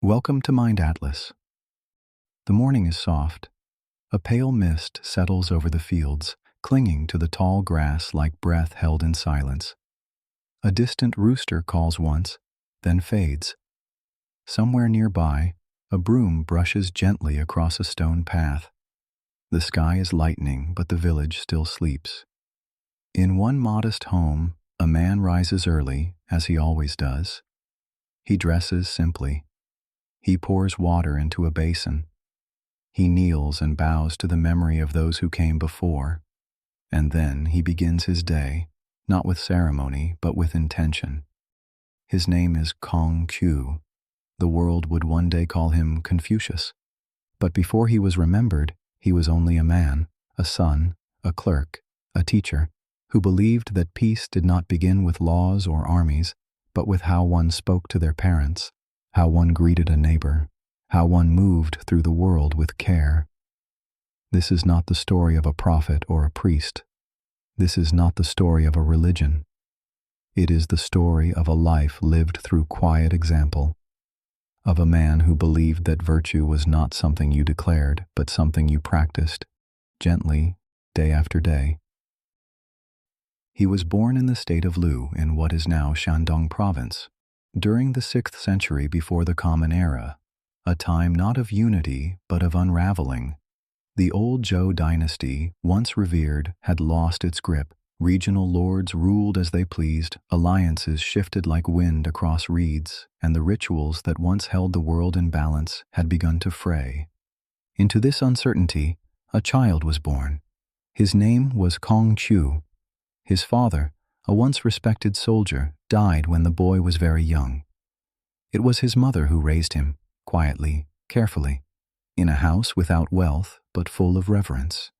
Welcome to Mind Atlas. The morning is soft. A pale mist settles over the fields, clinging to the tall grass like breath held in silence. A distant rooster calls once, then fades. Somewhere nearby, a broom brushes gently across a stone path. The sky is lightening, but the village still sleeps. In one modest home, a man rises early, as he always does. He dresses simply. He pours water into a basin. He kneels and bows to the memory of those who came before. And then he begins his day, not with ceremony, but with intention. His name is Confucius. The world would one day call him Confucius. But before he was remembered, he was only a man, a son, a clerk, a teacher, who believed that peace did not begin with laws or armies, but with how one spoke to their parents, how one greeted a neighbor, how one moved through the world with care. This is not the story of a prophet or a priest. This is not the story of a religion. It is the story of a life lived through quiet example, of a man who believed that virtue was not something you declared, but something you practiced, gently, day after day. He was born in the state of Lu in what is now Shandong province, during the 6th century before the Common Era, a time not of unity but of unraveling. The old Zhou dynasty, once revered, had lost its grip. Regional lords ruled as they pleased, alliances shifted like wind across reeds, and the rituals that once held the world in balance had begun to fray. Into this uncertainty, a child was born. His name was Confucius. His father, a once respected soldier, died when the boy was very young. It was his mother who raised him, quietly, carefully, in a house without wealth but full of reverence.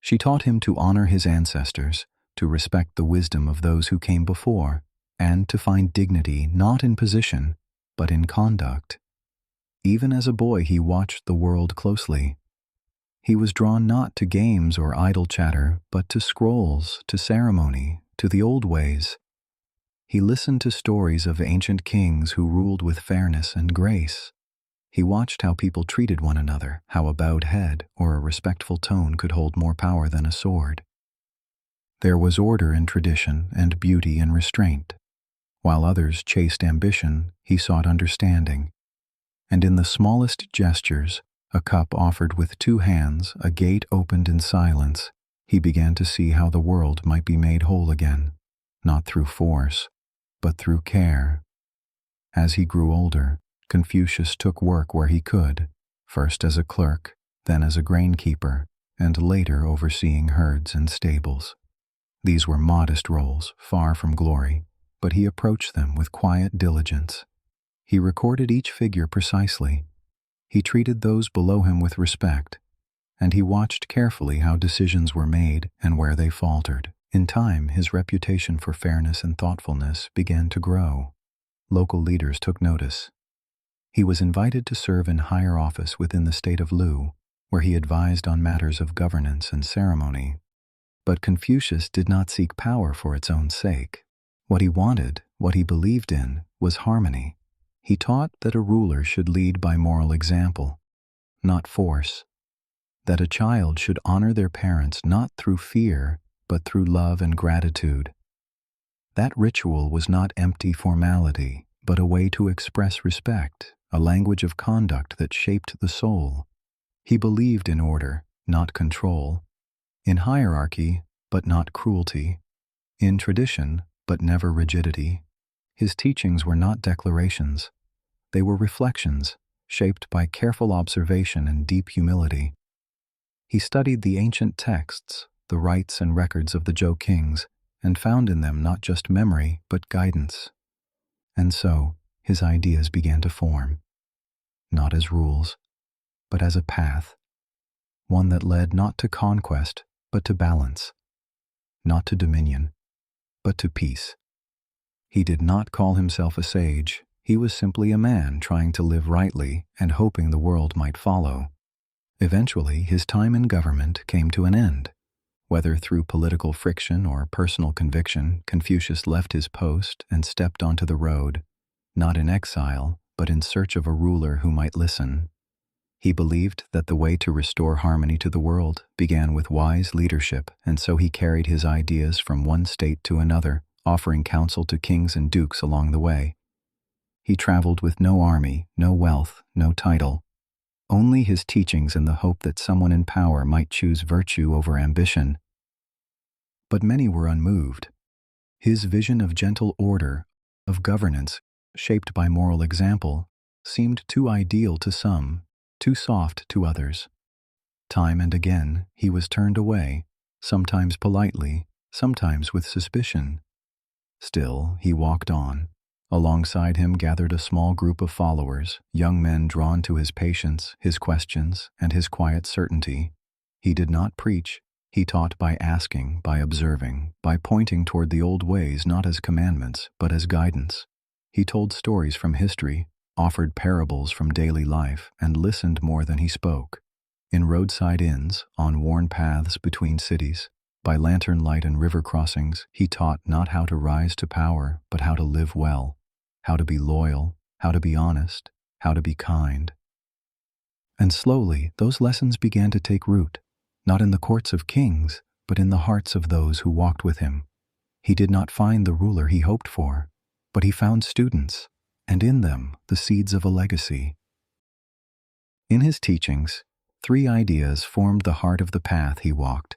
She taught him to honor his ancestors, to respect the wisdom of those who came before, and to find dignity not in position, but in conduct. Even as a boy he watched the world closely. He was drawn not to games or idle chatter, but to scrolls, to ceremony, to the old ways. He listened to stories of ancient kings who ruled with fairness and grace. He watched how people treated one another, how a bowed head or a respectful tone could hold more power than a sword. There was order in tradition and beauty in restraint. While others chased ambition, he sought understanding. And in the smallest gestures, a cup offered with 2 hands, a gate opened in silence, he began to see how the world might be made whole again, not through force, but through care. As he grew older, Confucius took work where he could, first as a clerk, then as a grain keeper, and later overseeing herds and stables. These were modest roles, far from glory, but he approached them with quiet diligence. He recorded each figure precisely. He treated those below him with respect, and he watched carefully how decisions were made and where they faltered. In time, his reputation for fairness and thoughtfulness began to grow. Local leaders took notice. He was invited to serve in higher office within the state of Lu, where he advised on matters of governance and ceremony. But Confucius did not seek power for its own sake. What he wanted, what he believed in, was harmony. He taught that a ruler should lead by moral example, not force. That a child should honor their parents not through fear, but through love and gratitude. That ritual was not empty formality, but a way to express respect, a language of conduct that shaped the soul. He believed in order, not control. In hierarchy, but not cruelty. In tradition, but never rigidity. His teachings were not declarations. They were reflections, shaped by careful observation and deep humility. He studied the ancient texts, the rites and records of the Zhou kings, and found in them not just memory, but guidance. And so, his ideas began to form, not as rules, but as a path, one that led not to conquest, but to balance, not to dominion, but to peace. He did not call himself a sage. He was simply a man trying to live rightly and hoping the world might follow. Eventually, his time in government came to an end. Whether through political friction or personal conviction, Confucius left his post and stepped onto the road, not in exile, but in search of a ruler who might listen. He believed that the way to restore harmony to the world began with wise leadership, and so he carried his ideas from one state to another, offering counsel to kings and dukes along the way. He traveled with no army, no wealth, no title, only his teachings and the hope that someone in power might choose virtue over ambition. But many were unmoved. His vision of gentle order, of governance, shaped by moral example, seemed too ideal to some, too soft to others. Time and again, he was turned away, sometimes politely, sometimes with suspicion. Still, he walked on. Alongside him gathered a small group of followers, young men drawn to his patience, his questions, and his quiet certainty. He did not preach. He taught by asking, by observing, by pointing toward the old ways not as commandments, but as guidance. He told stories from history, offered parables from daily life, and listened more than he spoke. In roadside inns, on worn paths between cities, by lantern light and river crossings, he taught not how to rise to power, but how to live well, how to be loyal, how to be honest, how to be kind. And slowly, those lessons began to take root, not in the courts of kings, but in the hearts of those who walked with him. He did not find the ruler he hoped for, but he found students, and in them the seeds of a legacy. In his teachings, 3 ideas formed the heart of the path he walked.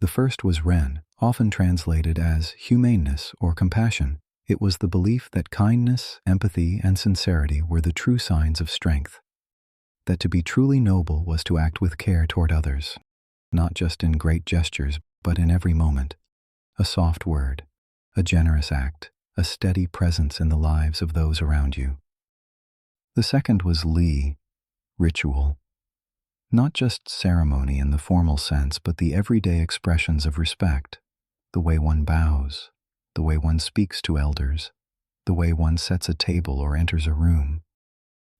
The first was Ren, often translated as humaneness or compassion. It was the belief that kindness, empathy, and sincerity were the true signs of strength. That to be truly noble was to act with care toward others, not just in great gestures, but in every moment. A soft word, a generous act, a steady presence in the lives of those around you. The second was Li, ritual. Not just ceremony in the formal sense, but the everyday expressions of respect, the way one bows, the way one speaks to elders, the way one sets a table or enters a room.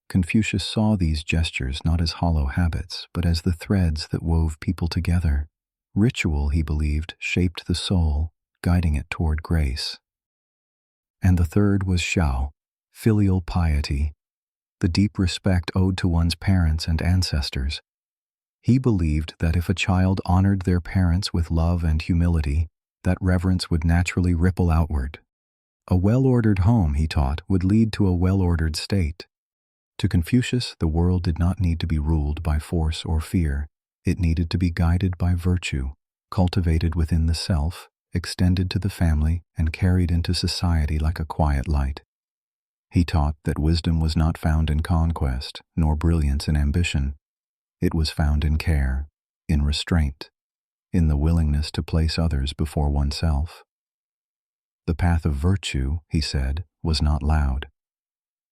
Confucius saw these gestures not as hollow habits, but as the threads that wove people together. Ritual, he believed, shaped the soul, guiding it toward grace. And the third was Xiao, filial piety, the deep respect owed to one's parents and ancestors. He believed that if a child honored their parents with love and humility, that reverence would naturally ripple outward. A well-ordered home, he taught, would lead to a well-ordered state. To Confucius, the world did not need to be ruled by force or fear. It needed to be guided by virtue, cultivated within the self, extended to the family, and carried into society like a quiet light. He taught that wisdom was not found in conquest, nor brilliance in ambition. It was found in care, in restraint, in the willingness to place others before oneself. The path of virtue, he said, was not loud,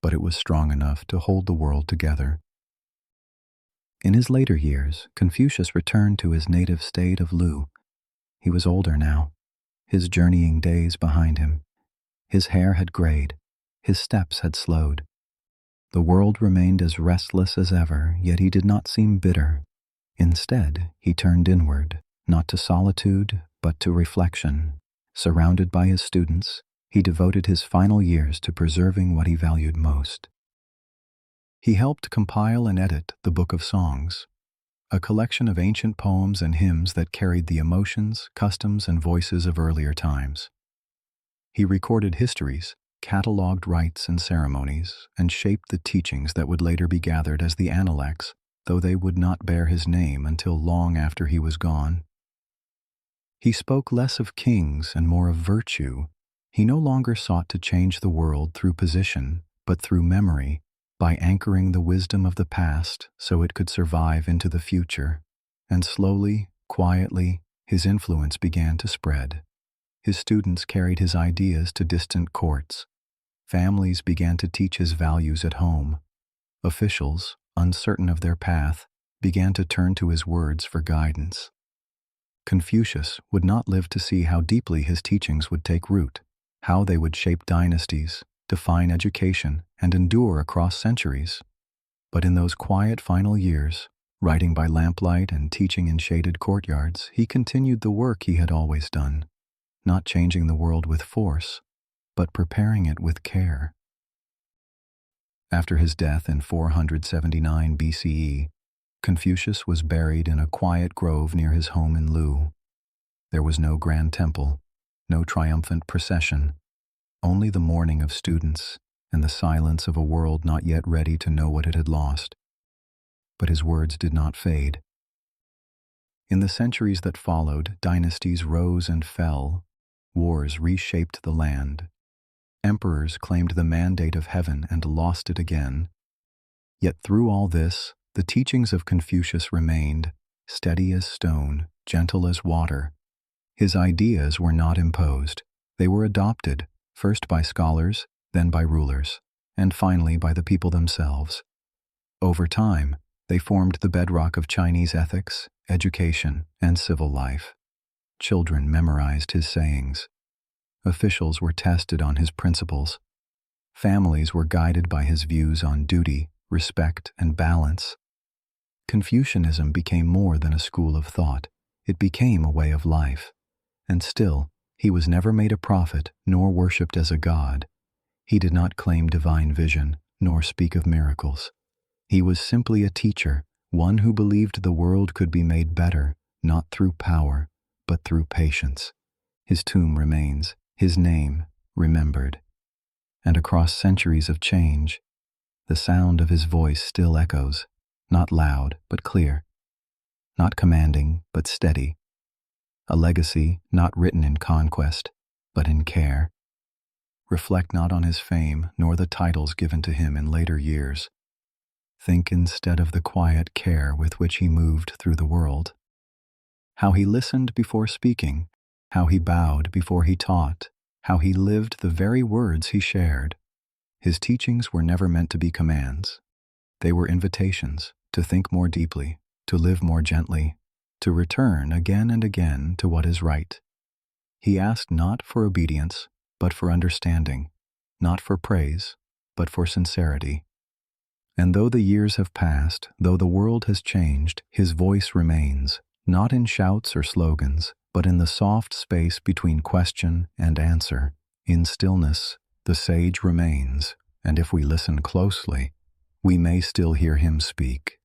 but it was strong enough to hold the world together. In his later years, Confucius returned to his native state of Lu. He was older now, his journeying days behind him. His hair had grayed, his steps had slowed. The world remained as restless as ever, yet he did not seem bitter. Instead, he turned inward, not to solitude, but to reflection. Surrounded by his students, he devoted his final years to preserving what he valued most. He helped compile and edit the Book of Songs, a collection of ancient poems and hymns that carried the emotions, customs, and voices of earlier times. He recorded histories, catalogued rites and ceremonies, and shaped the teachings that would later be gathered as the Analects, though they would not bear his name until long after he was gone. He spoke less of kings and more of virtue. He no longer sought to change the world through position, but through memory, by anchoring the wisdom of the past so it could survive into the future. And slowly, quietly, his influence began to spread. His students carried his ideas to distant courts. Families began to teach his values at home. Officials, uncertain of their path, began to turn to his words for guidance. Confucius would not live to see how deeply his teachings would take root, how they would shape dynasties, define education, and endure across centuries. But in those quiet final years, writing by lamplight and teaching in shaded courtyards, he continued the work he had always done, not changing the world with force, but preparing it with care. After his death in 479 BCE, Confucius was buried in a quiet grove near his home in Lu. There was no grand temple, no triumphant procession, only the mourning of students and the silence of a world not yet ready to know what it had lost. But his words did not fade. In the centuries that followed, dynasties rose and fell, wars reshaped the land, emperors claimed the mandate of heaven and lost it again. Yet through all this, the teachings of Confucius remained, steady as stone, gentle as water. His ideas were not imposed. They were adopted, first by scholars, then by rulers, and finally by the people themselves. Over time, they formed the bedrock of Chinese ethics, education, and civil life. Children memorized his sayings. Officials were tested on his principles. Families were guided by his views on duty, respect, and balance. Confucianism became more than a school of thought. It became a way of life. And still, he was never made a prophet nor worshipped as a god. He did not claim divine vision nor speak of miracles. He was simply a teacher, one who believed the world could be made better, not through power, but through patience. His tomb remains, his name remembered. And across centuries of change, the sound of his voice still echoes, not loud but clear, not commanding but steady. A legacy not written in conquest, but in care. Reflect not on his fame nor the titles given to him in later years. Think instead of the quiet care with which he moved through the world. How he listened before speaking, how he bowed before he taught, how he lived the very words he shared. His teachings were never meant to be commands. They were invitations to think more deeply, to live more gently, to return again and again to what is right. He asked not for obedience, but for understanding, not for praise, but for sincerity. And though the years have passed, though the world has changed, his voice remains, not in shouts or slogans, but in the soft space between question and answer. In stillness, the sage remains, and if we listen closely, we may still hear him speak.